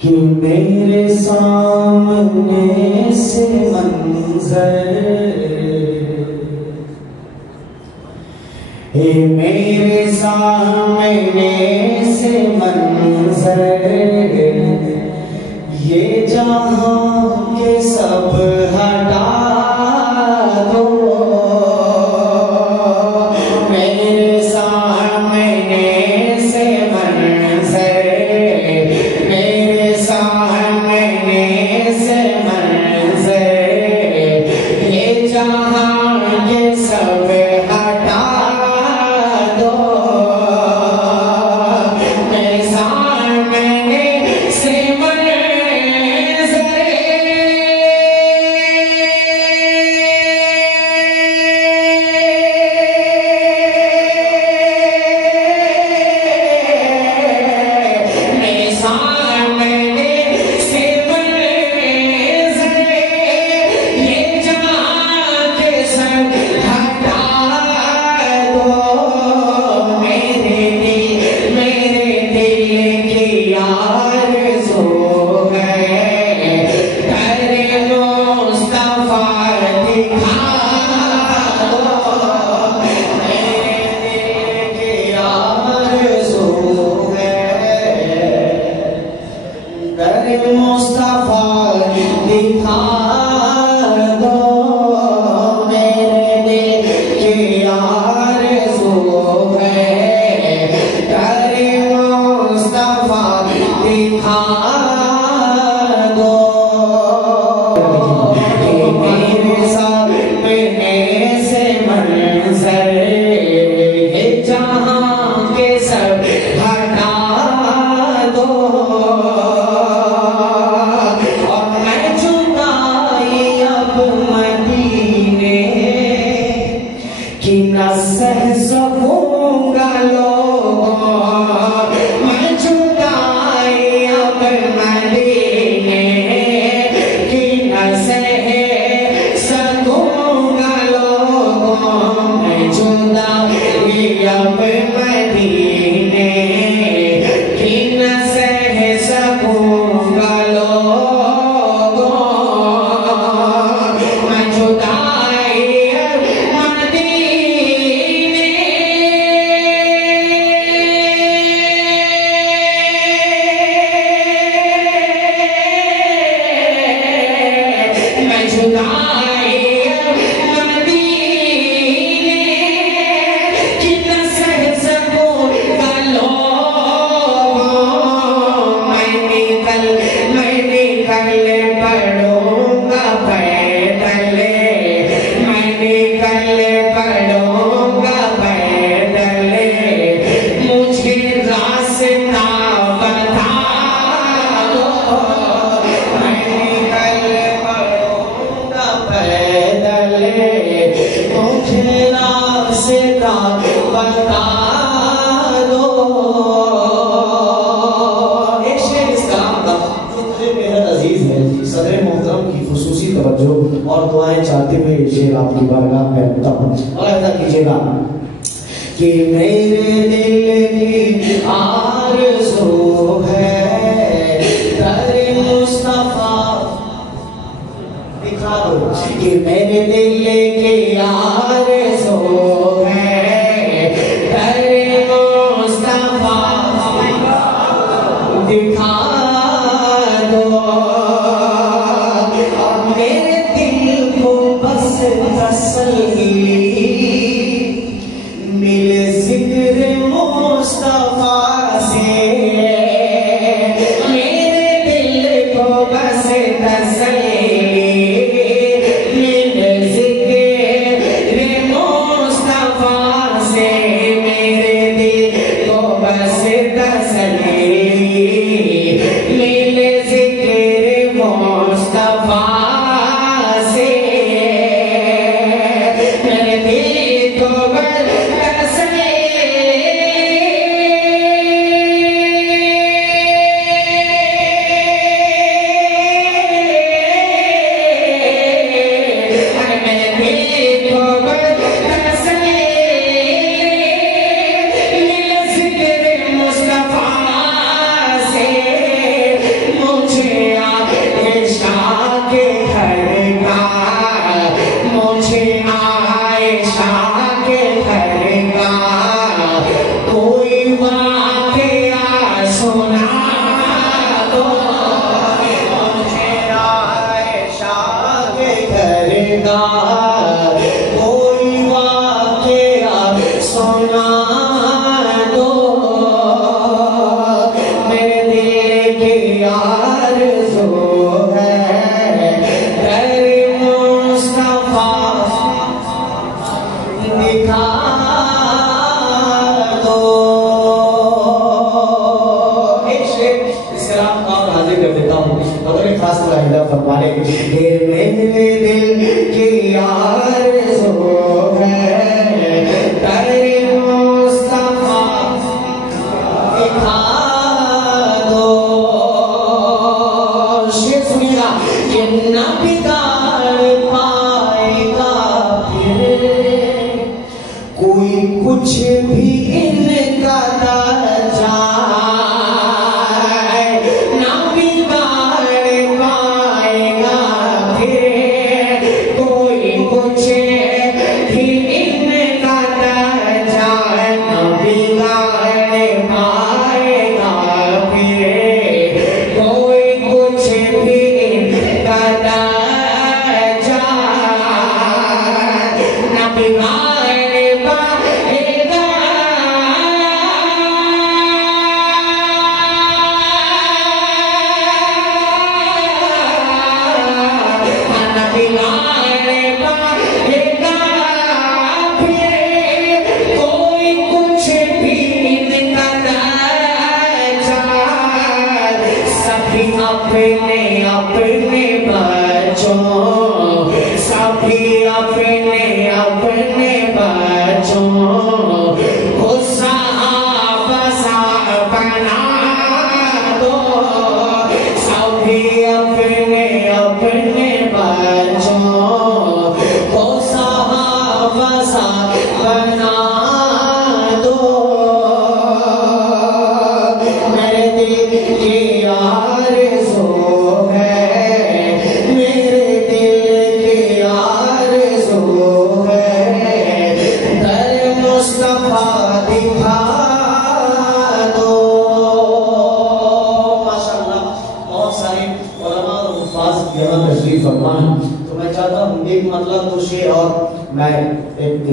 कि मेरे सामने से मंजर, मेरे सामने से मंजर, ये जहां के सब हटा दो। मेरे सामने से मंजर, मेरे सामने से मंजर, ये जहां के सब हटा दो। मेरे सामने से मुस्तफा दिखा दो। मेरे दिल की आरज़ू है, करे मुस्तफा दिखा दो। मेरे सामने से मंजर, ये जहां के सब हटा दो। कि न सह सकूंगा लोगों मैं जुदाई अब मदीने की, न सह सकूंगा लोगों मैं जुदाई अब मदीने की, न सह सकूंगा लोगों मैं जुदाई पढ़ूंगा पैदल, मैं निकल पढ़ूंगा पैदल, मुझे रास्ता बता दो। मैं निकल पढ़ूंगा पैदल, मुझे रास्ता बता दो। एक शेर इस कलाम का बेहद अजीज है, सदर मोहतरम की खुसूसी तवज्जो और दुआएं चाहते हुए ये शेर आपकी बारगाह में रखता हूँ। और ऐसा कीजिएगा कि मेरे दिल की आरज़ू है, करे मुस्तफा दिखा दो। कि मेरे दिल की आरज़ू है, करे मुस्तफा दिखा दो। मेरे दिल को बस तसल्ली मिले जिक्र मुस्तफा से। मेरे दिल को बस तसल्ली मिले जिक्र मुस्तफा से। मेरे दिल को बस तसल्ली मिले जिक्र मुस्तफा से। मेरे दिल को बस तसल्ली मुस्तफा दिखा दो। शेर सुनिएगा, ये न बिगाड़ पाएगा फिर कोई कुछ भी इनका दर्जा, न बिगाड़ पाएगा फिर कोई कुछ भी इनका दर्जा, न बिगाड़ पाएगा फिर कोई कुछ भी इनका दर्जा, न बिगाड़ अपने अपने बच्चों, सभी अपने अपने बच्चों को साहब बना दो। सभी अपने अपने बच्चों को साहब बना दो। मेरे दिल की तो मैं चाहता हूँ एक मतलब दो शेर और मैं एक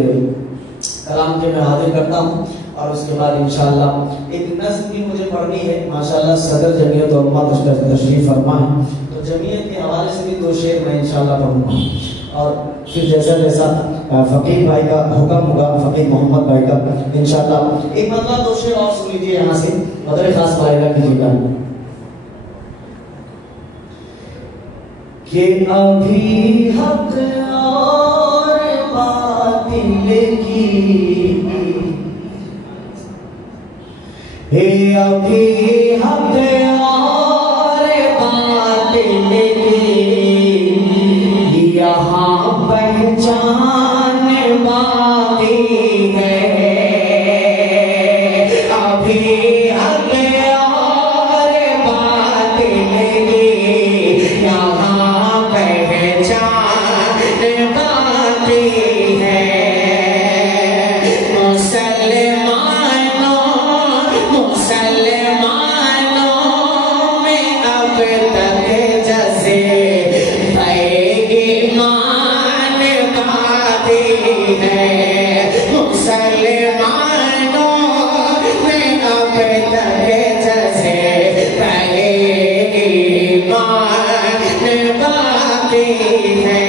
कलाम के मैं हाजिर करता हूँ और उसके बाद इंशाअल्लाह एक नज़्म भी मुझे पढ़नी है। माशाअल्लाह सदर जमीयत उलमा तशरीफ फरमा है, तो जमीयत के हवाले से भी दो शेर मैं इंशाअल्लाह पढ़ूँगा और फिर जैसा जैसा फ़कीर भाई का हुक्म होगा, फ़कीर मोहम्मद भाई का इंशाअल्लाह एक मतलब दो शेर और सुन लीजिए यहाँ से, बदर खास फायदा कीजिएगा कि अभी हक और बातिल की, हे अभी हक और बातिल की यहाँ पहचान बाकी है। अभी हक और बातिल की यहाँ पहचान बाकी है। मुसलमानों में अब तक जैसे ईमान बाकी है। मुसलमानों में अब तक जैसे ईमान बाकी है।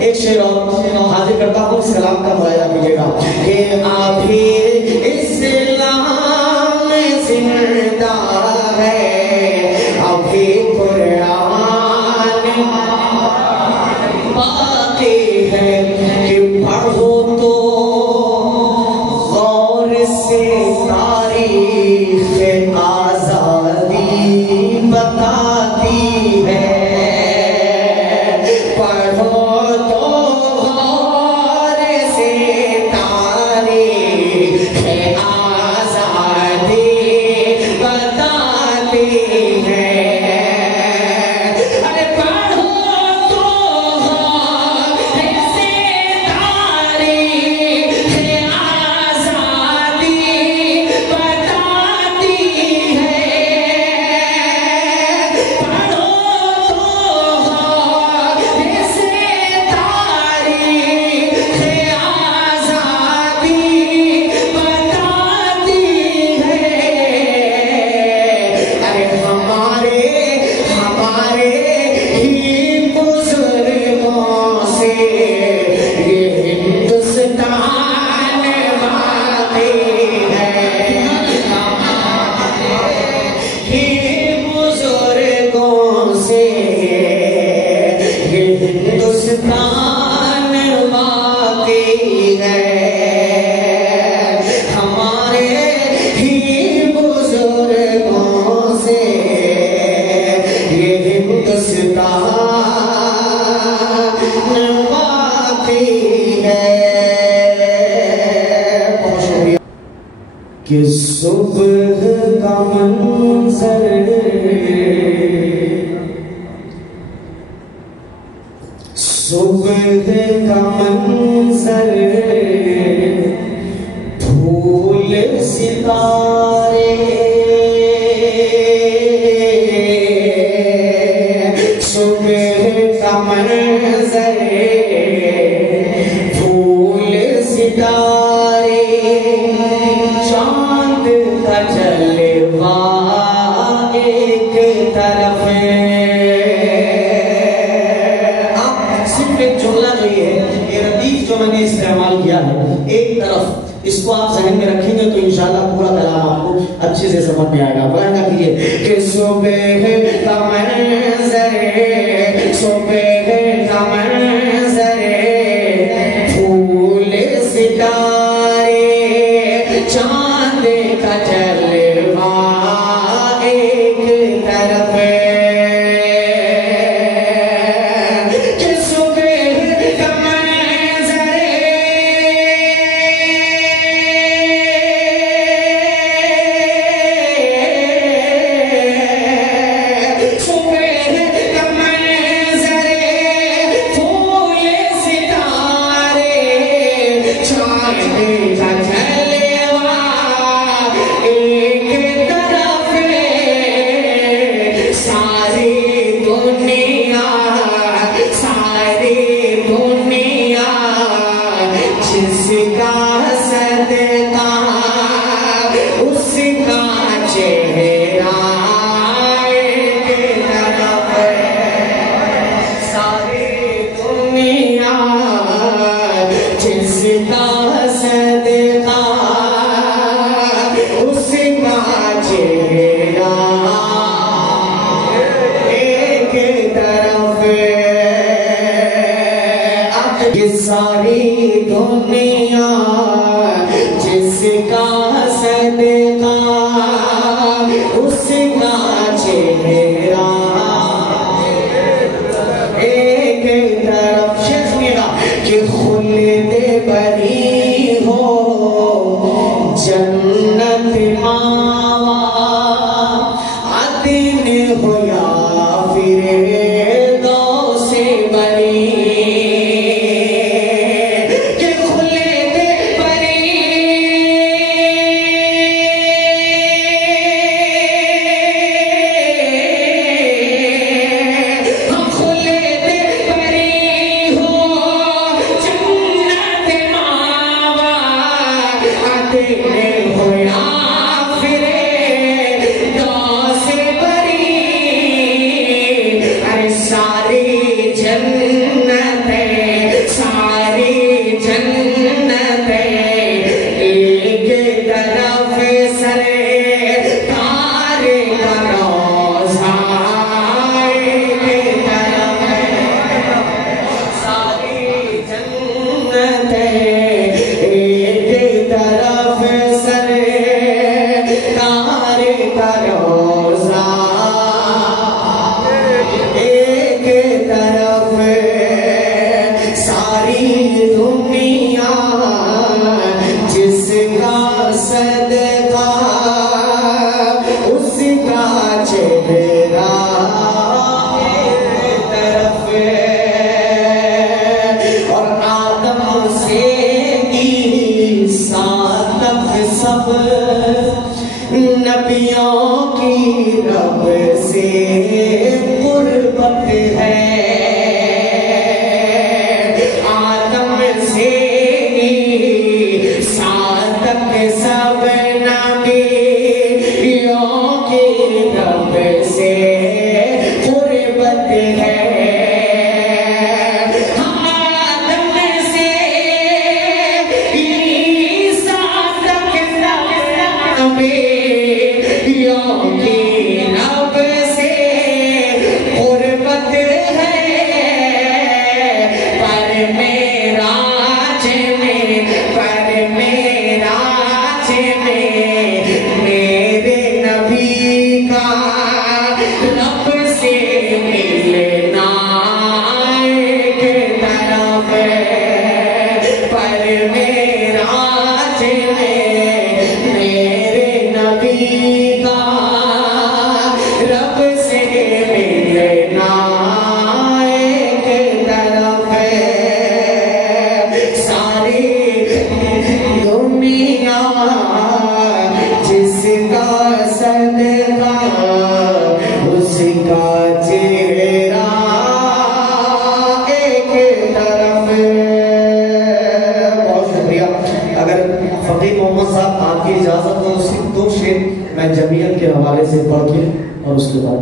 एक शेर और हाजिर करता हूँ, इस कलाम का मुआयना कीजिएगा कि अभी इस्लाम कि सुबह का मंजर सुबह का मंजर फूल सितारे सुबह का मंजर फूल सितारे चांद का जलवा एक तरफ जुमला जो ये रदीफ जो मैंने इस्तेमाल किया है एक तरफ, इसको आप जहन में रखेंगे तो इंशाल्लाह पूरा कलाम आपको अच्छे से समझ में आएगा। बयान कीजिए कि सुबह का मंजर सुबह का मंजर फूल सितारे चांद का जलवा एक तरफ सारी दुनिया जिसका सदका उसका चेहरा एक तरफ। शेख सुनिएगा कि खुल्द बरी हो जन्नत मावा अदन हो या फिर दो से बरी नबियों की रब से कुर्बत है, आदम से सात तक सब नबियों की रब से कुर्बत है। रब से नबी का रब से मिलना एक तरफ है, सारी दुनिया जिसका सदका उसका चेहरा एक तरफ है। बहुत शुक्रिया। अगर फकीर मोहम्मद साहब आपकी इजाजत हो तो दो शेर मैं जमीयत के हवाले से पढ़ के और उसके बाद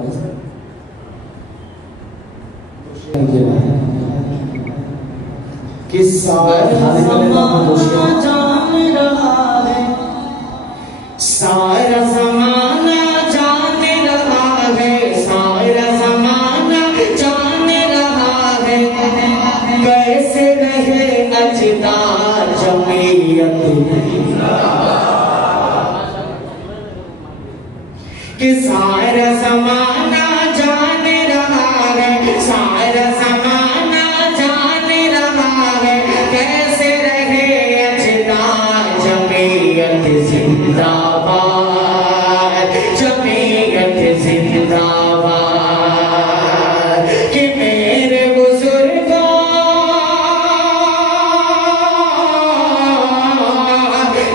किस सारा ज़माना जान रहा है, सारा ज़माना जान रहा है, कैसे रहे अजदार जमीयत कि सारा ज़माना जान रहा है, सारा ज़माना जान रहा है, कैसे रहे अजदार जमीयत जिंदाबाद, जमीयत जिंदाबाद। कि मेरे बुजुर्गों,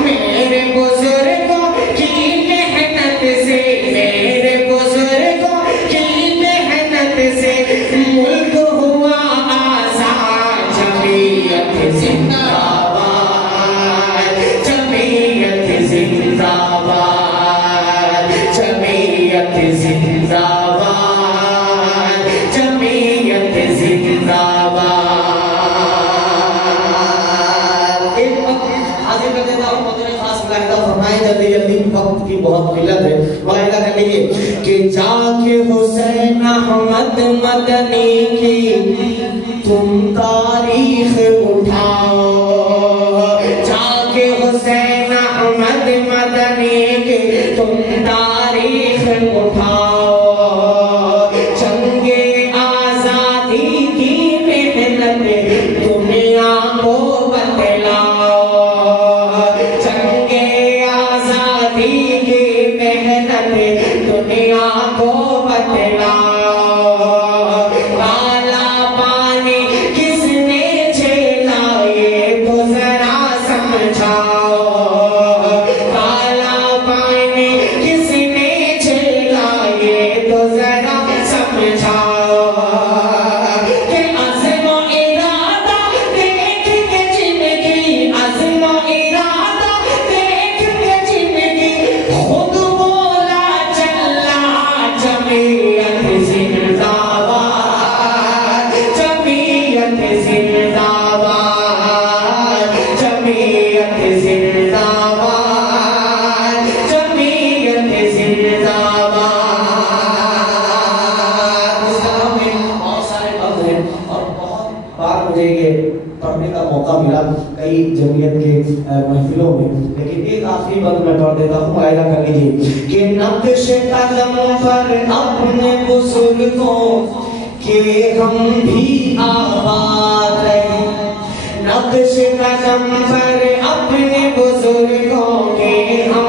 मेरे बुजुर्गों की मेहनत से, मेरे बुजुर्गों की मेहनत से मुल्क हुआ आजाद, जमीयत जिंदाबाद, जमीयत जिंदाबाद, जमीयत जिंदाबाद, जमीयत जिंदाबाद। एक वक्त हाजिर कर देता हूँ, मौजूद खास मुलाहिदा फरमाएं, जल्दी जल्दी वक्त की बहुत किल्लत है, मुलाहिदा कर लीजिए कि जाके हुसैन अहमद मदनी की तुम तारीख उठाओ, जाके हुसैन अहमद मदनी की तुम तारीख उठाओ, जंगे आजादी की मेहनत दुनिया को बतलाओ, जंगे आजादी की मेहनत दुनिया को बतलाओ, काला पानी किसने झेला ये तो जरा समझाओ, काला पानी किसने झेला ये तो जरा समझाओ, कि अज़्म इरादा देख के जिंदगी, अज़्म इरादा देख के जिंदगी खुद बोला चला, जमीयत जिंदाबाद, जमीयत जिंदाबाद, जमीयत जिंदाबाद, जमीयत जिंदाबाद। इस तरह में बहुत सारे लफ्ज़ हैं और बहुत बार मुझे ये पढ़ने का मौका मिला कई जमीयत के महफिलों में, लेकिन एक आखिरी बंद मैं पढ़ देता हूँ, मुआयदा कर लीजिए कि नक्श कदम पर अपने बुजुर्गों के हम भी आबाद रहे, नक्श कदम पर अपने बुजुर्गों के हम